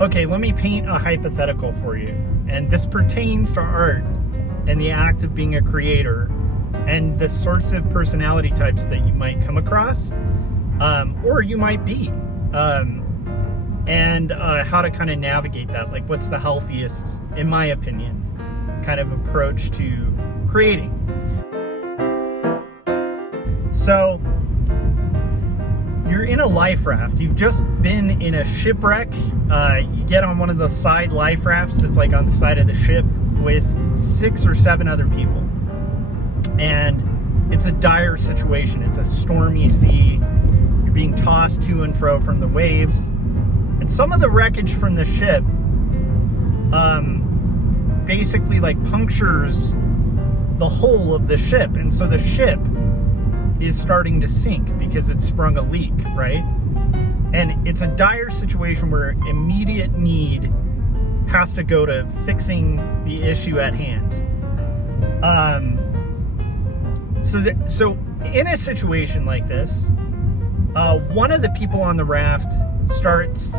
Okay, let me paint a hypothetical for you. And this pertains to art and the act of being a creator and the sorts of personality types that you might come across, or you might be, and how to kind of navigate that. Like, what's the healthiest, in my opinion, kind of approach to creating. So, you're in a life raft. You've just been in a shipwreck. You get on one of the side life rafts that's like on the side of the ship with 6 or 7 other people. And it's a dire situation. It's a stormy sea. You're being tossed to and fro from the waves. And some of the wreckage from the ship basically like punctures the hull of the ship. And so the ship is starting to sink because it sprung a leak, right? And it's a dire situation where immediate need has to go to fixing the issue at hand. So in a situation like this, one of the people on the raft starts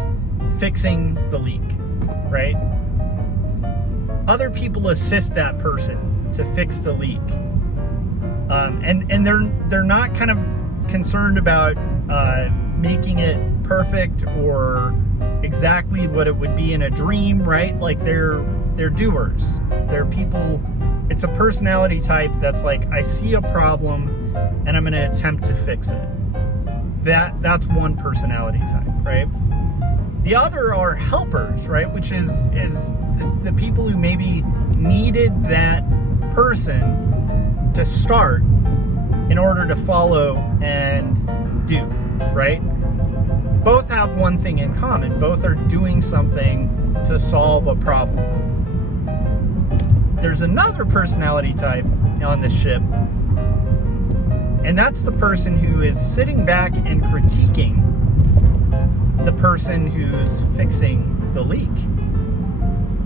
fixing the leak, right? Other people assist that person to fix the leak. And they're not kind of concerned about making it perfect or exactly what it would be in a dream, right? Like they're doers. They're people. It's a personality type that's like, I see a problem and I'm going to attempt to fix it. That's one personality type, right? The other are helpers, right? Which is the people who maybe needed that person to start in order to follow and do, right? Both have one thing in common. Both are doing something to solve a problem. There's another personality type on the ship, and that's the person who is sitting back and critiquing the person who's fixing the leak.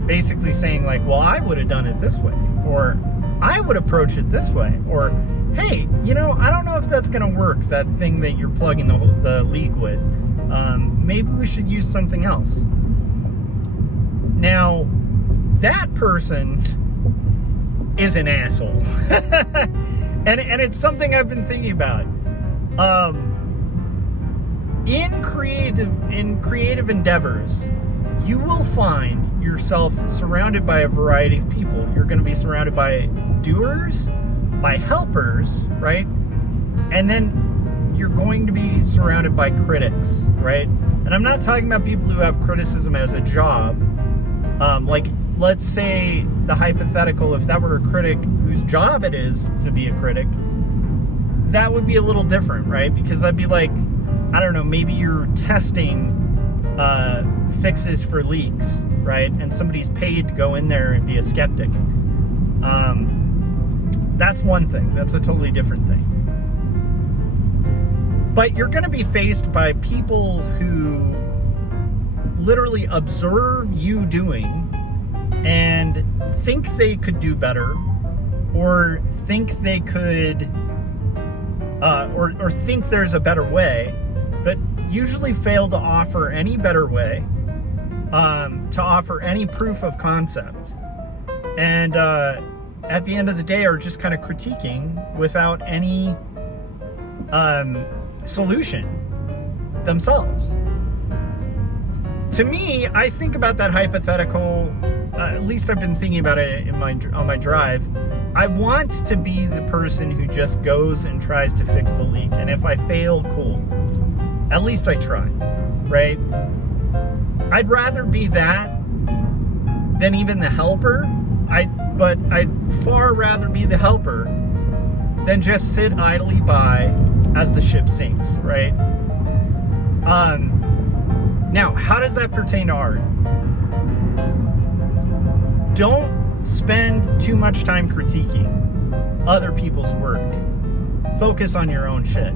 Basically saying like, well, I would have done it this way, or I would approach it this way, or hey, I don't know if that's going to work, that thing that you're plugging the leak with. Maybe we should use something else. Now, that person is an asshole. and it's something I've been thinking about. In creative endeavors, you will find yourself surrounded by a variety of people. You're going to be surrounded by doers, by helpers, right? And then you're going to be surrounded by critics, right? And I'm not talking about people who have criticism as a job. Like, let's say the hypothetical, if that were a critic whose job it is to be a critic, that would be a little different, right? Because that'd be like, I don't know, maybe you're testing fixes for leaks, right? And somebody's paid to go in there and be a skeptic. That's one thing. That's a totally different thing. But you're going to be faced by people who literally observe you doing and think they could do better, or think they could, or think there's a better way, but usually fail to offer any better way, to offer any proof of concept. And at the end of the day are just kind of critiquing without any solution themselves. To me, I think about that hypothetical, at least I've been thinking about it on my drive. I want to be the person who just goes and tries to fix the leak. And if I fail, cool. At least I try, right? I'd rather be that than even the helper. But I'd far rather be the helper than just sit idly by as the ship sinks, right? Now, how does that pertain to art? Don't spend too much time critiquing other people's work. Focus on your own shit.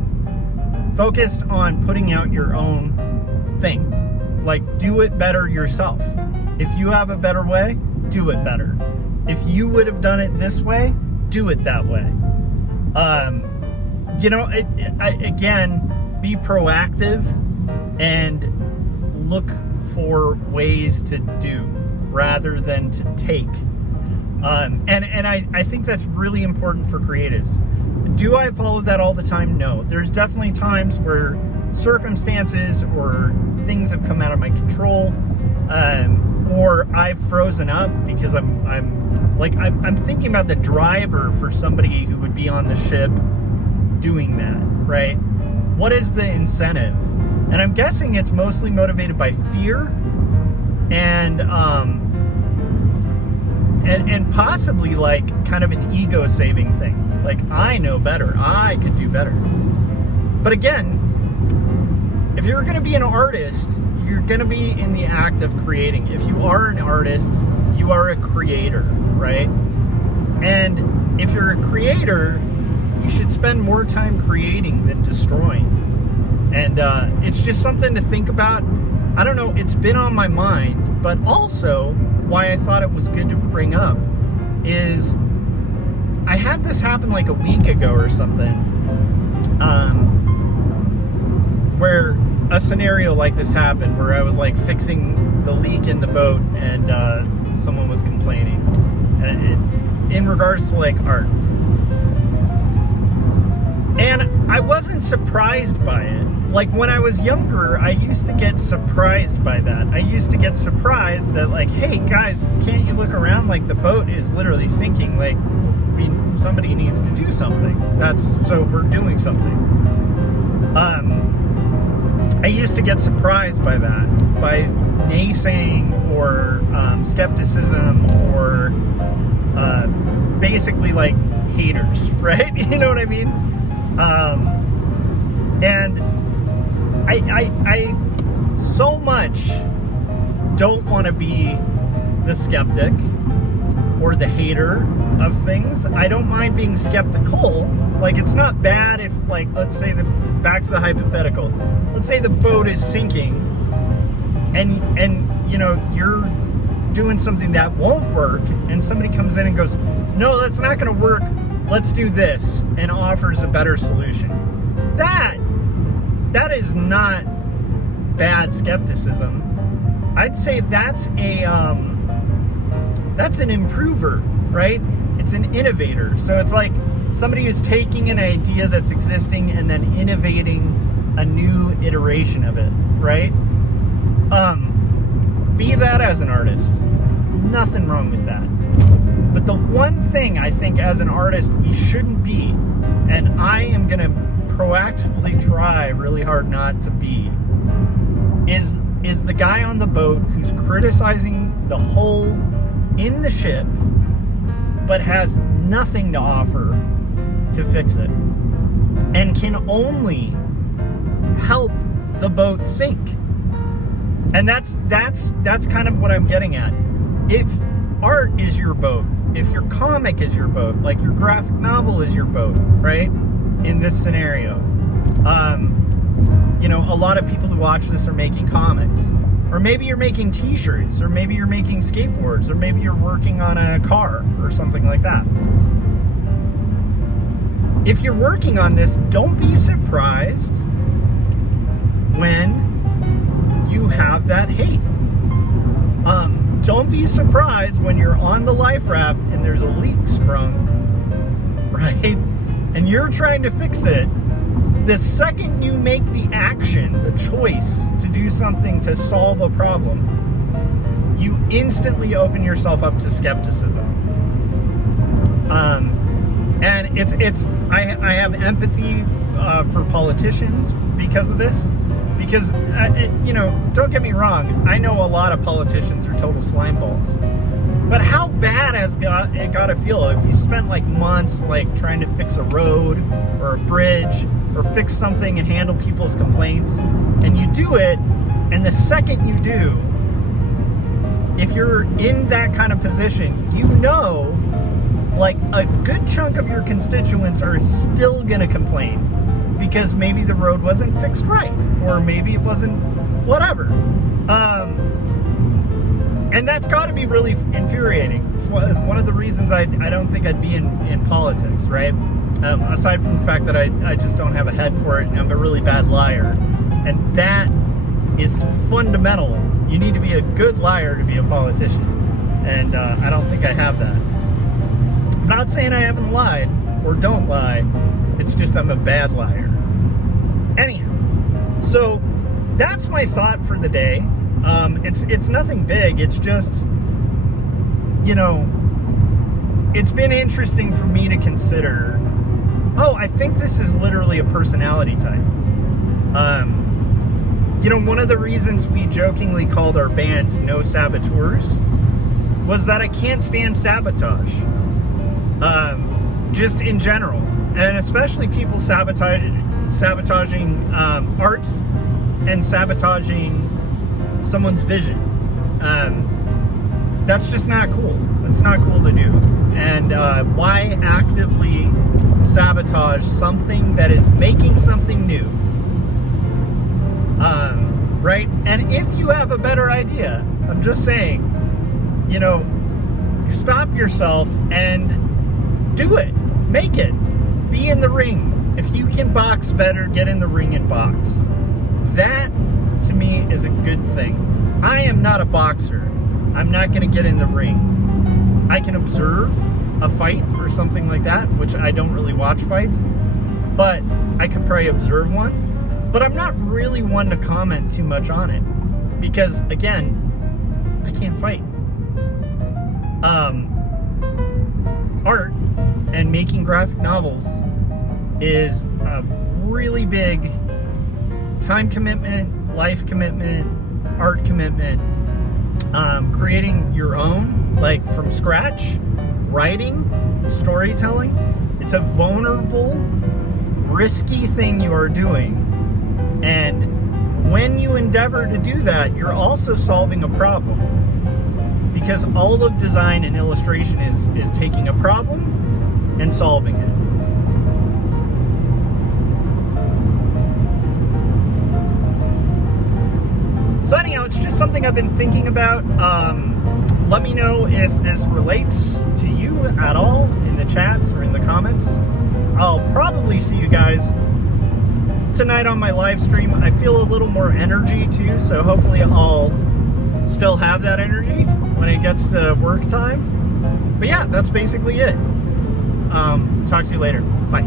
Focus on putting out your own thing. Like, do it better yourself. If you have a better way, do it better. If you would have done it this way, do it that way. Again, be proactive and look for ways to do rather than to take. And I think that's really important for creatives. Do I follow that all the time? No. There's definitely times where circumstances or things have come out of my control, or I've frozen up because I'm thinking about the driver for somebody who would be on the ship doing that, right? What is the incentive? And I'm guessing it's mostly motivated by fear and possibly like kind of an ego saving thing. Like, I know better. I could do better. But again, if you're going to be an artist, you're going to be in the act of creating. If you are an artist, you are a creator, right? And if you're a creator, you should spend more time creating than destroying. And it's just something to think about. I don't know, it's been on my mind, but also why I thought it was good to bring up is I had this happen like a week ago or something, where a scenario like this happened where I was like fixing the leak in the boat and someone was complaining, and in regards to like art. And I wasn't surprised by it. Like, when I was younger, I used to get surprised by that. I used to get surprised that, like, hey, guys, can't you look around? Like, the boat is literally sinking. Like, I mean, somebody needs to do something. So we're doing something. I used to get surprised by that, by naysaying or skepticism or basically, like, haters, right? You know what I mean? And I so much don't want to be the skeptic or the hater of things. I don't mind being skeptical. Like, it's not bad if, like, let's say back to the hypothetical. Let's say the boat is sinking and you know, you're doing something that won't work and somebody comes in and goes, no, that's not going to work. Let's do this, and offers a better solution. That is not bad skepticism. I'd say that's an improver, right? It's an innovator. So it's like somebody who's taking an idea that's existing and then innovating a new iteration of it, right? Be that as an artist. Nothing wrong with that. But the one thing I think as an artist we shouldn't be, and I am going to proactively try really hard not to be, is the guy on the boat who's criticizing the hole in the ship but has nothing to offer to fix it and can only help the boat sink. And that's kind of what I'm getting at. If art is your boat, if your comic is your boat, like your graphic novel is your boat, right? In this scenario, you know, a lot of people who watch this are making comics, or maybe you're making t-shirts, or maybe you're making skateboards, or maybe you're working on a car or something like that. If you're working on this, don't be surprised when you have that hate. Don't be surprised when you're on the life raft and there's a leak sprung, right? And you're trying to fix it. The second you make the action, the choice to do something to solve a problem, you instantly open yourself up to skepticism. And I have empathy for politicians because of this. Because, you know, don't get me wrong, I know a lot of politicians are total slime balls. But how bad has it got to feel if you spent like months like trying to fix a road or a bridge or fix something and handle people's complaints, and you do it, and the second you do, if you're in that kind of position, you know, like a good chunk of your constituents are still going to complain because maybe the road wasn't fixed right, or maybe it wasn't whatever. And that's got to be really infuriating. It's one of the reasons I don't think I'd be in politics, right? Aside from the fact that I just don't have a head for it, and I'm a really bad liar. And that is fundamental You need to be a good liar to be a politician. And I don't think I have that. I'm not saying I haven't lied or don't lie. It's just I'm a bad liar. Anyhow, so that's my thought for the day. It's nothing big. It's just, you know, it's been interesting for me to consider. Oh, I think this is literally a personality type. You know, one of the reasons we jokingly called our band No Saboteurs was that I can't stand sabotage. Just in general. And especially people sabotaging art and sabotaging someone's vision. That's just not cool. It's not cool to do. And why actively sabotage something that is making something new? Right? And if you have a better idea, I'm just saying, you know, stop yourself and do it. Make it. Be in the ring. If you can box better, get in the ring and box. That, to me, is a good thing. I am not a boxer. I'm not going to get in the ring. I can observe a fight or something like that, which I don't really watch fights, but I could probably observe one. But I'm not really one to comment too much on it because, again, I can't fight. Art and making graphic novels is a really big time commitment, life commitment, art commitment. Creating your own, like from scratch, writing, storytelling. It's a vulnerable, risky thing you are doing. And when you endeavor to do that, you're also solving a problem. Because all of design and illustration is taking a problem and solving it. So anyhow, it's just something I've been thinking about. Let me know if this relates to you at all in the chats or in the comments. I'll probably see you guys tonight on my live stream. I feel a little more energy too, so hopefully I'll still have that energy when it gets to work time. But yeah, that's basically it. Talk to you later. Bye.